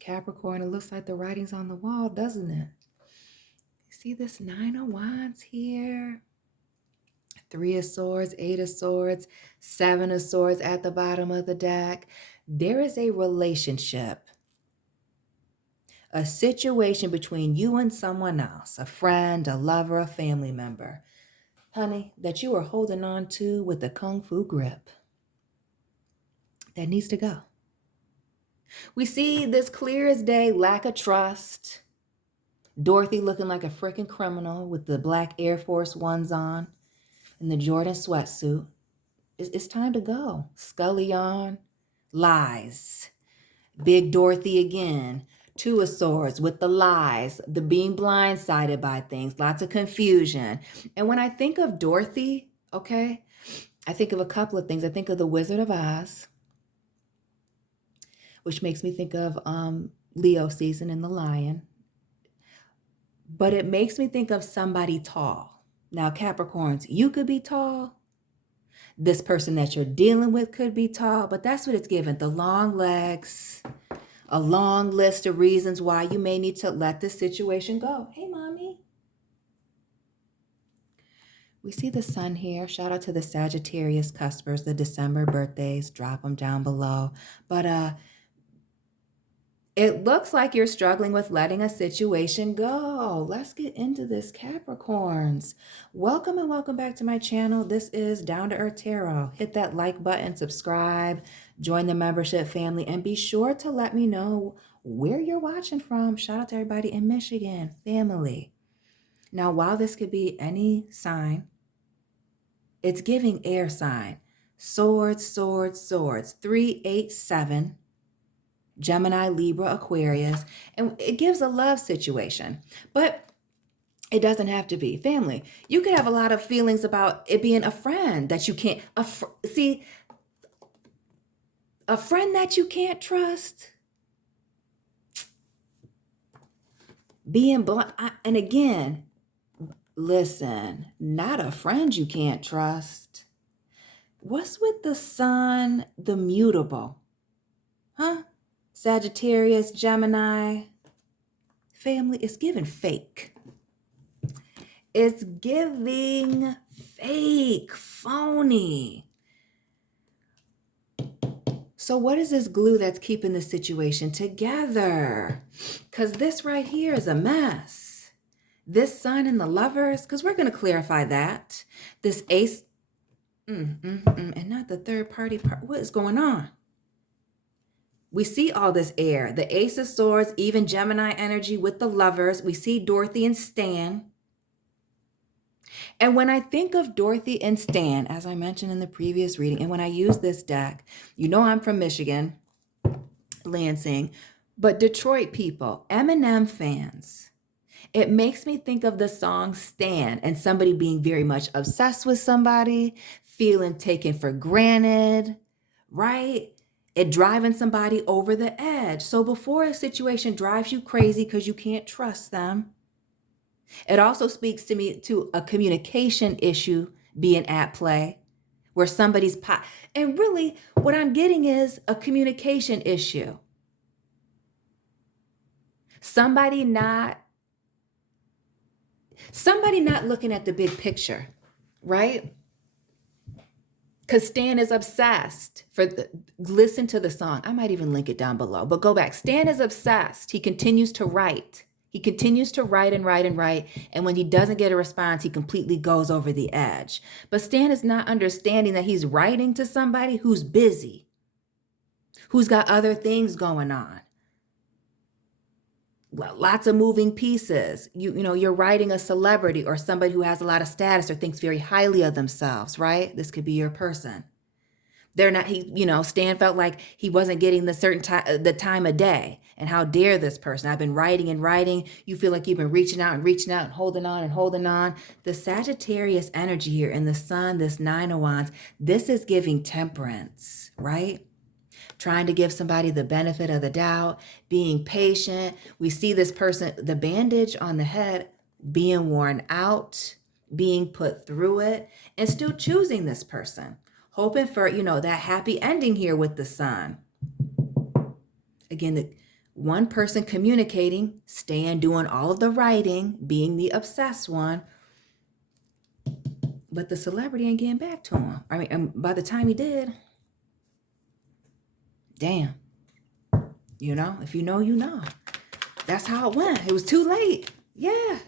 Capricorn, it looks like the writing's on the wall, doesn't it? See this Nine of Wands here? Three of Swords, Eight of Swords, Seven of Swords at the bottom of the deck. There is a relationship, a situation between you and someone else, a friend, a lover, a family member, honey, that you are holding on to with a kung fu grip that needs to go. We see this clear as day lack of trust. Dorothy looking like a freaking criminal with the black Air Force Ones on and the Jordan sweatsuit. It's time to go. Scully on, lies. Big Dorothy again. Two of Swords with the lies, the being blindsided by things, lots of confusion. And when I think of Dorothy, okay, I think of a couple of things. I think of the Wizard of Oz, which makes me think of Leo season and the lion. But it makes me think of somebody tall. Now, Capricorns, you could be tall. This person that you're dealing with could be tall, but that's what it's given. The long legs, a long list of reasons why you may need to let this situation go. Hey, mommy. We see the sun here. Shout out to the Sagittarius cuspers, the December birthdays. Drop them down below. But it looks like you're struggling with letting a situation go. Let's get into this, Capricorns. Welcome and welcome back to my channel. This is Down to Earth Tarot. Hit that like button, subscribe, join the membership family, and be sure to let me know where you're watching from. Shout out to everybody in Michigan, family. Now, while this could be any sign, it's giving air sign. Swords, swords, swords. 3, 8, 7. Gemini, Libra, Aquarius, and it gives a love situation, but it doesn't have to be family. You could have a lot of feelings about it being a friend that you can't, see, a friend that you can't trust, being blind, and again, listen, not a friend you can't trust. What's with the sun, the mutable, huh? Sagittarius, Gemini, family, it's giving fake. It's giving fake, phony. So what is this glue that's keeping the situation together? Because this right here is a mess. This sun and the lovers, because we're going to clarify that. This ace, and not the third party part. What is going on? We see all this air, the Ace of Swords, even Gemini energy with the lovers. We see Dorothy and Stan. And when I think of Dorothy and Stan, as I mentioned in the previous reading, and when I use this deck, you know I'm from Michigan, Lansing, but Detroit people, Eminem fans, it makes me think of the song Stan and somebody being very much obsessed with somebody, feeling taken for granted, right? It driving somebody over the edge. So before a situation drives you crazy because you can't trust them, it also speaks to me to a communication issue being at play where somebody's and really what I'm getting is a communication issue. Somebody not looking at the big picture, right? Because Stan is obsessed. Listen to the song. I might even link it down below, but go back. Stan is obsessed. He continues to write. He continues to write and write and write. And when he doesn't get a response, he completely goes over the edge. But Stan is not understanding that he's writing to somebody who's busy, who's got other things going on. Lots of moving pieces. You know, you're writing a celebrity or somebody who has a lot of status or thinks very highly of themselves, right? This could be your person. They're not, Stan felt like he wasn't getting the time of day. And how dare this person? I've been writing and writing. You feel like you've been reaching out and holding on and holding on. The Sagittarius energy here in the sun, this 9 of Wands, this is giving temperance, right? Trying to give somebody the benefit of the doubt, being patient. We see this person, the bandage on the head, being worn out, being put through it, and still choosing this person, hoping for, that happy ending here with the sun. Again, the one person communicating, staying, doing all of the writing, being the obsessed one, but the celebrity ain't getting back to him. I mean, and by the time he did, damn, you know, if you know, you know. That's how it went. It was too late. Yeah.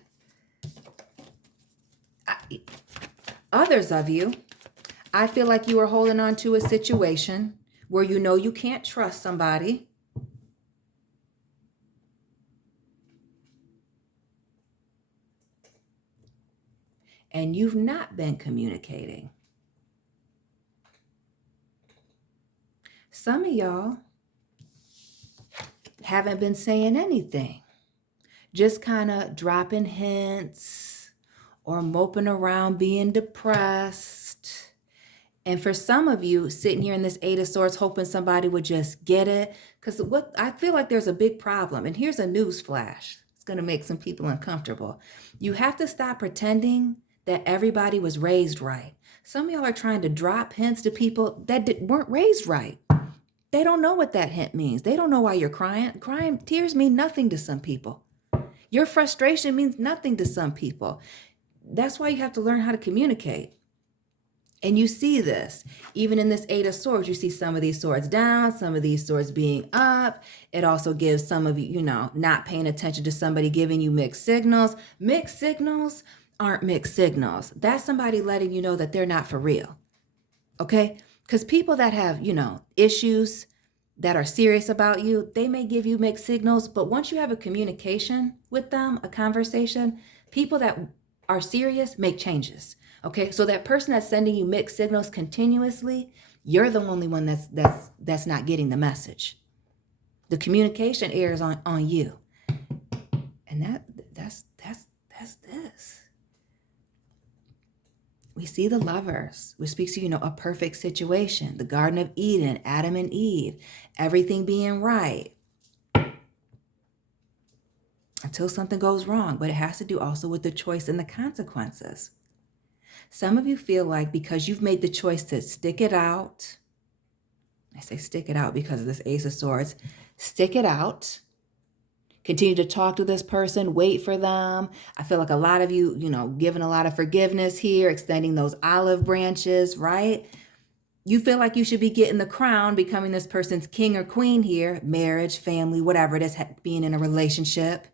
Others of you, I feel like you are holding on to a situation where you know you can't trust somebody. And you've not been communicating. Some of y'all haven't been saying anything, just kind of dropping hints or moping around being depressed. And for some of you sitting here in this Eight of Swords hoping somebody would just get it, because what I feel like there's a big problem. And here's a news flash. It's going to make some people uncomfortable. You have to stop pretending that everybody was raised right. Some of y'all are trying to drop hints to people that weren't raised right. They don't know what that hint means. They don't know why you're crying. Crying, tears mean nothing to some people. Your frustration means nothing to some people. That's why you have to learn how to communicate. And you see this, even in this Eight of Swords, you see some of these swords down, some of these swords being up. It also gives some of you, you know, not paying attention to somebody giving you mixed signals. Mixed signals aren't mixed signals. That's somebody letting you know that they're not for real. Okay? Because people that have, you know, issues that are serious about you, they may give you mixed signals, but once you have a communication with them, a conversation, people that are serious make changes. Okay, so that person that's sending you mixed signals continuously, you're the only one that's not getting the message. The communication errors on you, and that's this. We see the Lovers, which speaks to, you know, a perfect situation, the Garden of Eden, Adam and Eve, everything being right until something goes wrong. But it has to do also with the choice and the consequences. Some of you feel like because you've made the choice to stick it out, I say stick it out because of this Ace of Swords, stick it out, continue to talk to this person, wait for them. I feel like a lot of you, you know, giving a lot of forgiveness here, extending those olive branches, right? You feel like you should be getting the crown, becoming this person's king or queen here, marriage, family, whatever it is, being in a relationship,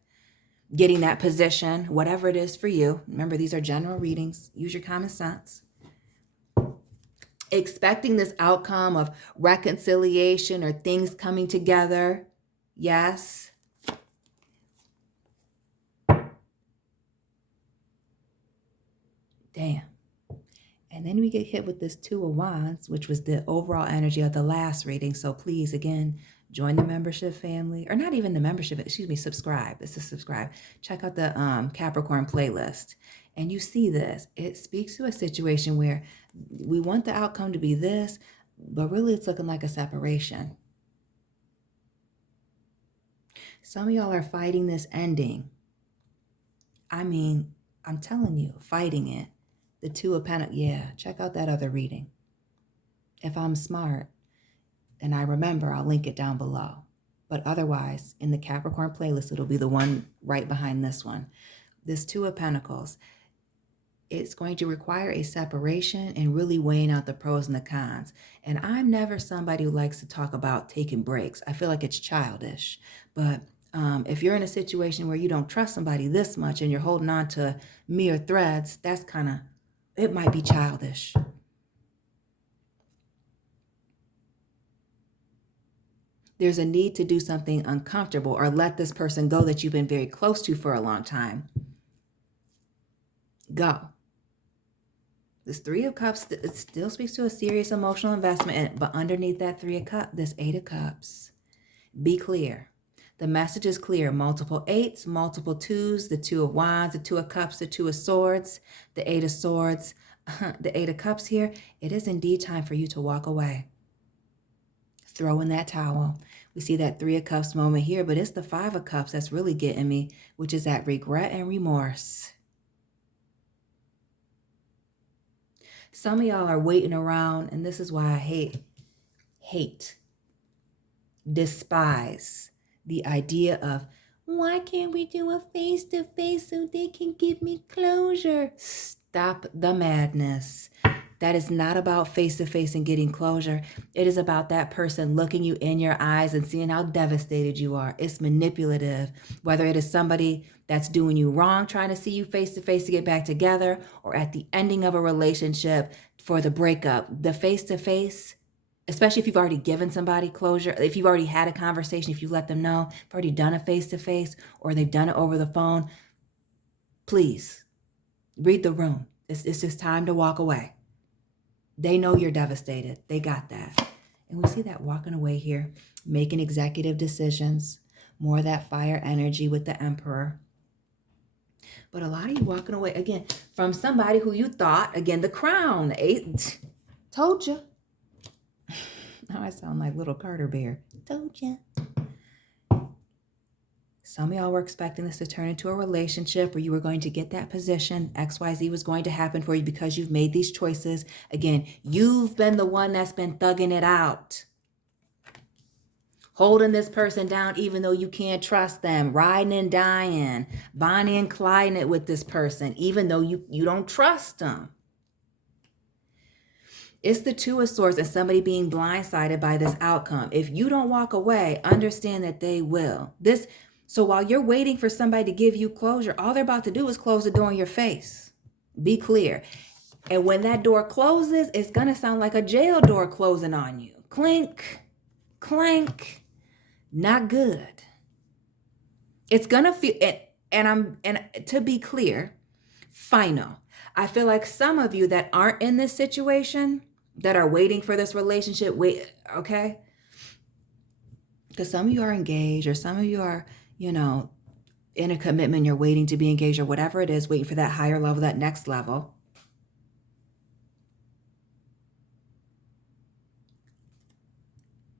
getting that position, whatever it is for you. Remember, these are general readings. Use your common sense. Expecting this outcome of reconciliation or things coming together. Yes. Damn. And then we get hit with this Two of Wands, which was the overall energy of the last reading. So please, again, join the membership family, or not even the membership, subscribe. It's a subscribe. Check out the Capricorn playlist. And you see this. It speaks to a situation where we want the outcome to be this, but really it's looking like a separation. Some of y'all are fighting this ending. I mean, I'm telling you, fighting it. The Two of Pentacles. Yeah, check out that other reading. If I'm smart and I remember, I'll link it down below. But otherwise, in the Capricorn playlist, it'll be the one right behind this one. This Two of Pentacles, it's going to require a separation and really weighing out the pros and the cons. And I'm never somebody who likes to talk about taking breaks. I feel like it's childish. But if you're in a situation where you don't trust somebody this much and you're holding on to mere threads, that's kind of, it might be childish. There's a need to do something uncomfortable or let this person go that you've been very close to for a long time. Go. This Three of Cups, it still speaks to a serious emotional investment, but underneath that Three of Cups, this Eight of Cups, be clear. The message is clear. Multiple eights, multiple twos, the Two of Wands, the Two of Cups, the Two of Swords, the Eight of Swords, the Eight of Cups here. It is indeed time for you to walk away. Throw in that towel. We see that Three of Cups moment here, but it's the Five of Cups that's really getting me, which is that regret and remorse. Some of y'all are waiting around, and this is why I hate despise the idea of, why can't we do a face-to-face so they can give me closure? Stop the madness. That is not about face-to-face and getting closure. It is about that person looking you in your eyes and seeing how devastated you are. It's manipulative, whether it is somebody that's doing you wrong, trying to see you face-to-face to get back together, or at the ending of a relationship for the breakup. The face-to-face, especially if you've already given somebody closure, if you've already had a conversation, if you let them know, if you've already done a face-to-face or they've done it over the phone, please read the room. It's just time to walk away. They know you're devastated. They got that. And we see that walking away here, making executive decisions, more of that fire energy with the Emperor. But a lot of you walking away, again, from somebody who you thought, again, the Crown, the Eight, told you. Now I sound like little Carter Bear. Told you. Some of y'all were expecting this to turn into a relationship where you were going to get that position. XYZ was going to happen for you because you've made these choices. Again, you've been the one that's been thugging it out. Holding this person down even though you can't trust them. Riding and dying. Bonnie and Clyde it with this person even though you don't trust them. It's the Two of Swords and somebody being blindsided by this outcome. If you don't walk away, understand that they will. So while you're waiting for somebody to give you closure, all they're about to do is close the door in your face. Be clear. And when that door closes, it's going to sound like a jail door closing on you. Clink, clank. Not good. It's going to feel, and to be clear, final. I feel like some of you that aren't in this situation, that are waiting for this relationship, okay? Because some of you are engaged, or some of you are, in a commitment, you're waiting to be engaged, or whatever it is, waiting for that higher level, that next level.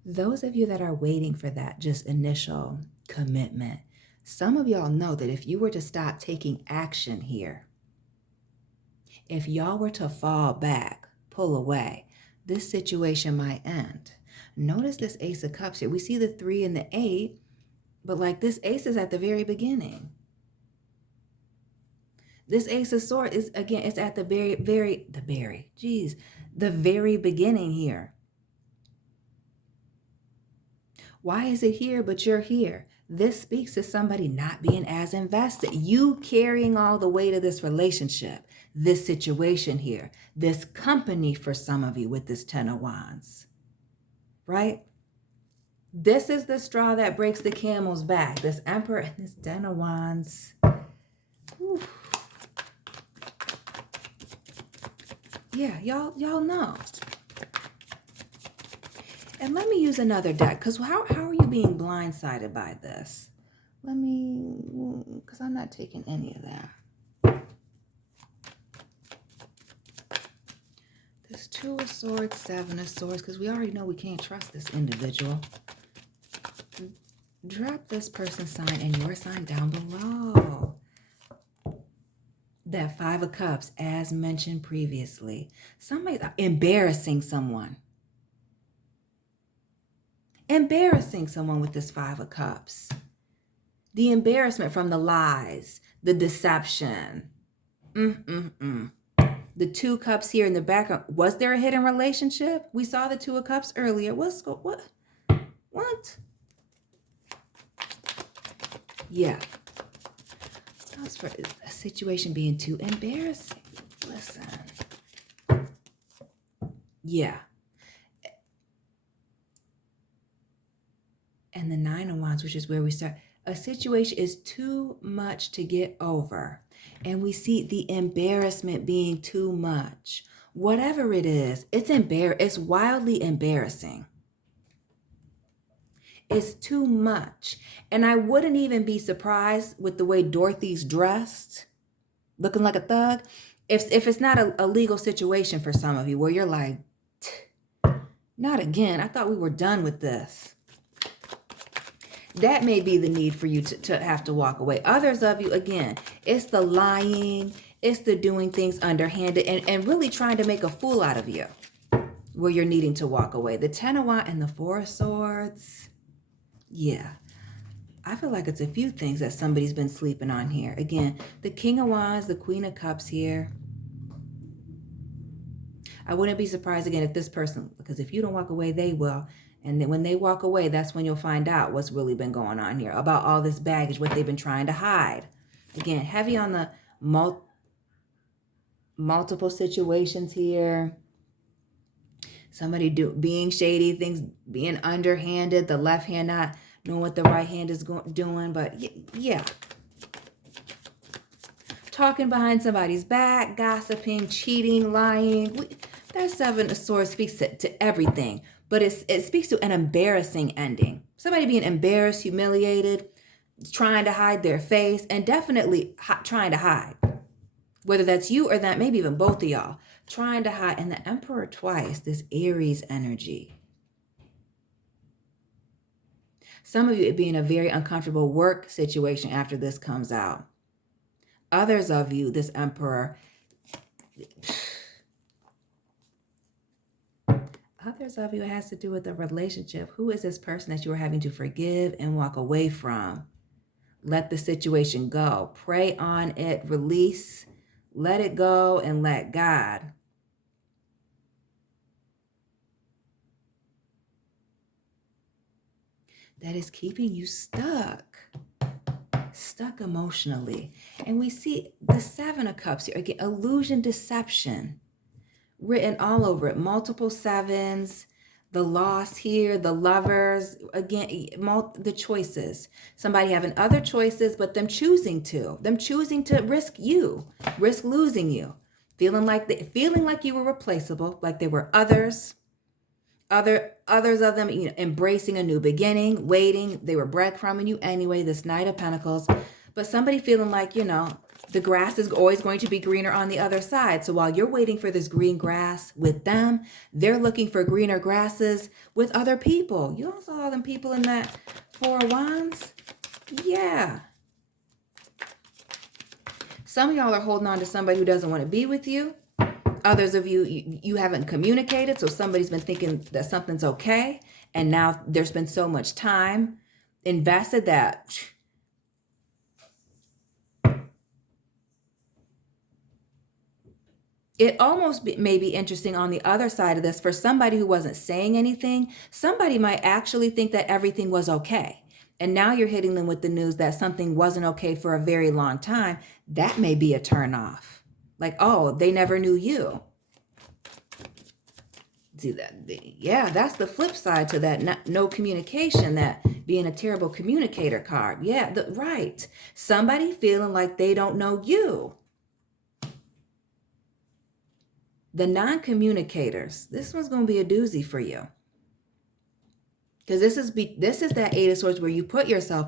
Those of you that are waiting for that just initial commitment, some of y'all know that if you were to stop taking action here, if y'all were to fall back, pull away, this situation might end. Notice this Ace of Cups here. We see the 3 and the 8, but like this Ace is at the very beginning. This Ace of Swords is, again, it's at the very beginning here. Why is it here, but you're here? This speaks to somebody not being as invested. You carrying all the weight of this relationship, this situation here, this company for some of you with this 10 of Wands, right? This is the straw that breaks the camel's back. This Emperor and this 10 of Wands. Whew. Yeah, y'all know. And let me use another deck, because how are you being blindsided by this? Because I'm not taking any of that. There's 2 of Swords, 7 of Swords, because we already know we can't trust this individual. Drop this person's sign and your sign down below. That 5 of Cups, as mentioned previously. Somebody embarrassing someone. Embarrassing someone with this 5 of Cups. The embarrassment from the lies, the deception. The 2 cups here in the background. Was there a hidden relationship? We saw the 2 of Cups earlier. What? Yeah. That's for a situation being too embarrassing. Listen. Yeah. And the 9 of Wands, which is where we start. A situation is too much to get over. And we see the embarrassment being too much. Whatever it is, it's wildly embarrassing. It's too much. And I wouldn't even be surprised with the way Dorothy's dressed, looking like a thug, if it's not a legal situation for some of you where you're like, not again. I thought we were done with this. That may be the need for you to have to walk away. Others of you, again, it's the lying, it's the doing things underhanded and really trying to make a fool out of you where you're needing to walk away. The 10 of Wands and the 4 of Swords. Yeah. I feel like it's a few things that somebody's been sleeping on here. Again, the King of Wands, the Queen of Cups here. I wouldn't be surprised again if this person, because if you don't walk away, they will. And then when they walk away, that's when you'll find out what's really been going on here about all this baggage, what they've been trying to hide. Again, heavy on the multiple situations here. Somebody being shady, things being underhanded, the left hand not knowing what the right hand is doing. But yeah. Talking behind somebody's back, gossiping, cheating, lying. That Seven of Swords speaks to everything, but it speaks to an embarrassing ending. Somebody being embarrassed, humiliated, trying to hide their face, and definitely trying to hide. Whether that's you or that, maybe even both of y'all, trying to hide. And the Emperor twice, this Aries energy. Some of you, it being a very uncomfortable work situation after this comes out. Others of you, this Emperor, others of you, it has to do with a relationship. Who is this person that you are having to forgive and walk away from? Let the situation go. Pray on it, release, let it go, and let God. That is keeping you stuck emotionally. And we see the Seven of Cups here. Again, illusion, deception, written all over it. Multiple sevens, the loss here, the lovers, again, the choices. Somebody having other choices, but them choosing to risk losing you, feeling like you were replaceable, like there were others of them, embracing a new beginning, waiting. They were breadcrumbing you anyway, this Knight of Pentacles. But somebody feeling like, the grass is always going to be greener on the other side. So while you're waiting for this green grass with them, they're looking for greener grasses with other people. You also saw them people in that Four of Wands? Yeah. Some of y'all are holding on to somebody who doesn't want to be with you. Others of you haven't communicated, so somebody's been thinking that something's okay, and now there's been so much time invested that it almost may be interesting on the other side of this. For somebody who wasn't saying anything, somebody might actually think that everything was okay. And now you're hitting them with the news that something wasn't okay for a very long time. That may be a turnoff. Like, oh, they never knew you. See that? Yeah, that's the flip side to that no communication, that being a terrible communicator card. Yeah, right. Somebody feeling like they don't know you. The non-communicators, this one's going to be a doozy for you. Because this is that Eight of Swords where you put yourself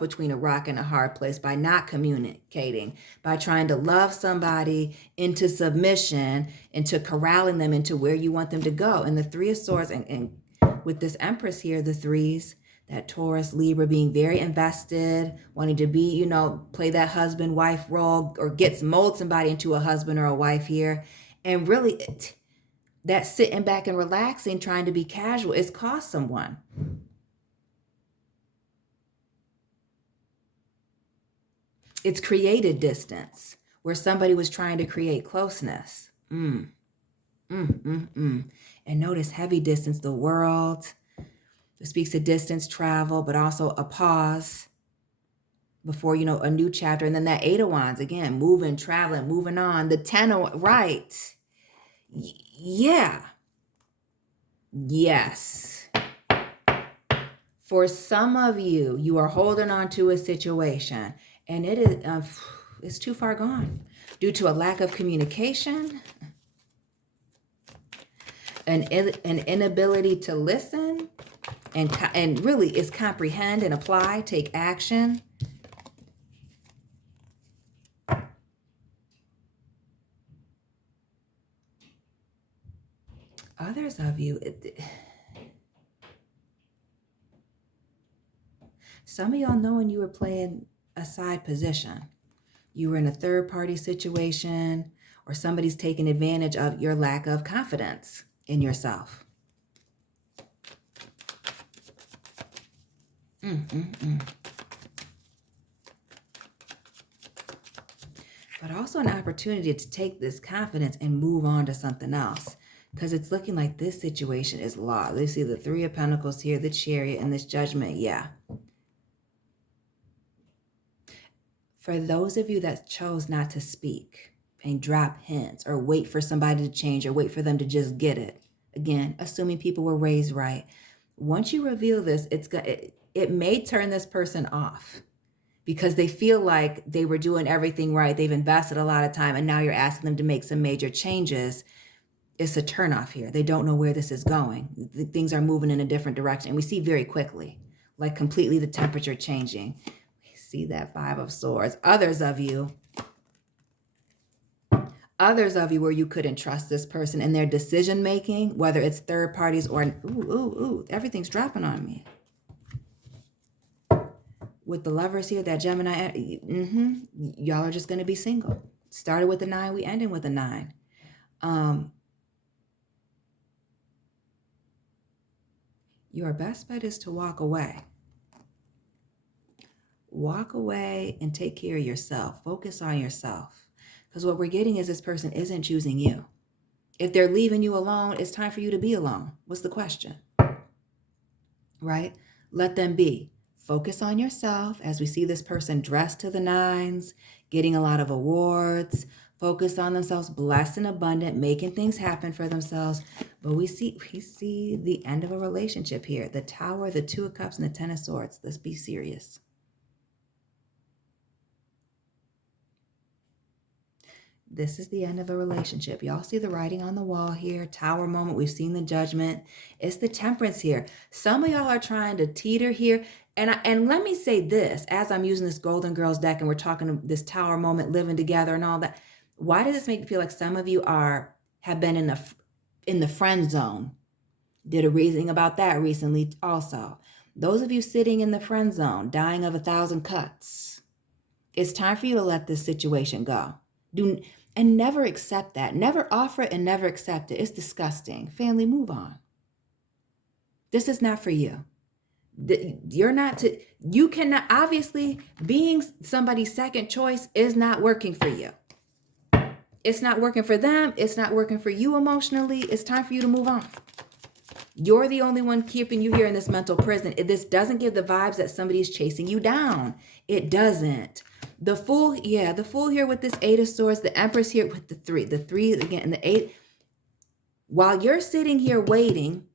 between a rock and a hard place by not communicating, by trying to love somebody into submission, into corralling them into where you want them to go. And the Three of Swords, and with this Empress here, the threes, that Taurus, Libra, being very invested, wanting to be, play that husband-wife role, or mold somebody into a husband or a wife here. And really, that sitting back and relaxing, trying to be casual, is cost someone. It's created distance where somebody was trying to create closeness. And notice heavy distance, the World. It speaks to distance, travel, but also a pause before, a new chapter. And then that Eight of Wands, again, moving, traveling, moving on. The Ten of, right. Yeah. Yes. For some of you, you are holding on to a situation, and it is it's too far gone due to a lack of communication, an inability to listen, and really is comprehend and apply, take action. Others of you, some of y'all knowing you were playing a side position. You were in a third party situation, or somebody's taking advantage of your lack of confidence in yourself. But also an opportunity to take this confidence and move on to something else. Because it's looking like this situation is lost. You see the Three of Pentacles here, the Chariot, and this Judgment. Yeah. For those of you that chose not to speak and drop hints or wait for somebody to change or wait for them to just get it. Again, assuming people were raised right. Once you reveal this, it may turn this person off because they feel like they were doing everything right. They've invested a lot of time and now you're asking them to make some major changes. It's a turnoff here. They don't know where this is going. Things are moving in a different direction. And we see very quickly, like completely the temperature changing. We see that Five of Swords. Others of you where you couldn't trust this person in their decision making, whether it's third parties or, everything's dropping on me. With the Lovers here, that Gemini, y'all are just going to be single. Started with a 9, we ending with a 9. Your best bet is to walk away. Walk away and take care of yourself. Focus on yourself. Because what we're getting is this person isn't choosing you. If they're leaving you alone, it's time for you to be alone. What's the question? Right? Let them be. Focus on yourself as we see this person dressed to the nines, getting a lot of awards, focus on themselves, blessed and abundant, making things happen for themselves. But we see the end of a relationship here. The Tower, the Two of Cups, and the Ten of Swords. Let's be serious. This is the end of a relationship. Y'all see the writing on the wall here. Tower moment. We've seen the Judgment. It's the Temperance here. Some of y'all are trying to teeter here. And let me say this, as I'm using this Golden Girls deck and we're talking this Tower moment, living together and all that. Why does this make me feel like some of you have been in the friend zone? Did a reading about that recently also. Those of you sitting in the friend zone, dying of 1,000 cuts. It's time for you to let this situation go. And never accept that. Never offer it and never accept it. It's disgusting. Family, move on. This is not for you. You cannot, obviously, being somebody's second choice is not working for you. It's not working for them. It's not working for you emotionally. It's time for you to move on. You're the only one keeping you here in this mental prison. This doesn't give the vibes that somebody's chasing you down. It doesn't. The Fool here with this Eight of Swords, the Empress here with the 3. The 3 again, and the 8. While you're sitting here waiting,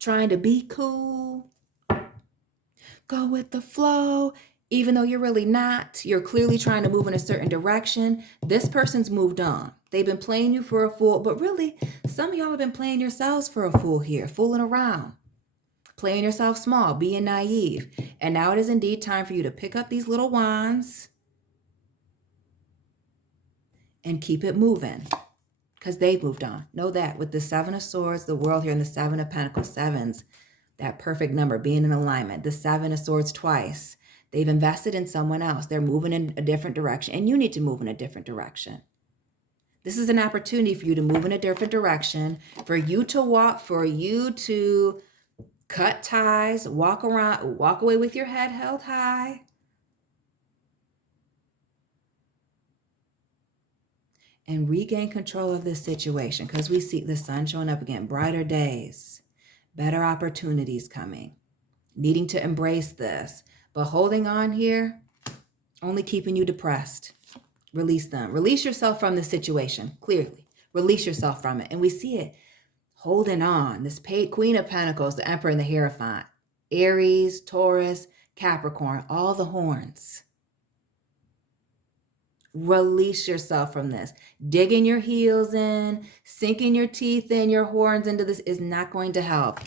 trying to be cool, go with the flow, even though you're really not, you're clearly trying to move in a certain direction. This person's moved on. They've been playing you for a fool, but really, some of y'all have been playing yourselves for a fool here, fooling around, playing yourself small, being naive. And now it is indeed time for you to pick up these little wands and keep it moving, because they've moved on. Know that with the 7 of Swords, the World here, and the 7 of Pentacles, 7s, that perfect number, being in alignment, the 7 of Swords twice. They've invested in someone else. They're moving in a different direction, and you need to move in a different direction. This is an opportunity for you to move in a different direction, for you to cut ties, walk away with your head held high. And regain control of this situation, because we see the sun showing up again, brighter days, better opportunities coming, needing to embrace this. But holding on here, only keeping you depressed. Release them. Release yourself from the situation, clearly. Release yourself from it. And we see it holding on. This Queen of Pentacles, the Emperor, and the Hierophant. Aries, Taurus, Capricorn, all the horns. Release yourself from this. Digging your heels in, sinking your teeth in, your horns into this is not going to help.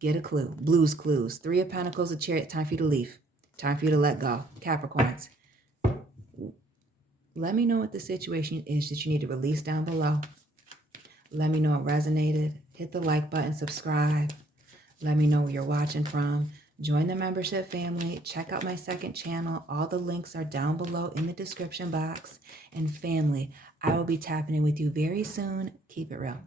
Get a clue. Blues Clues. 3 of Pentacles, a Chariot. Time for you to leave. Time for you to let go. Capricorns. Let me know what the situation is that you need to release down below. Let me know it resonated. Hit the like button, subscribe. Let me know where you're watching from. Join the membership family. Check out my second channel. All the links are down below in the description box. And family, I will be tapping in with you very soon. Keep it real.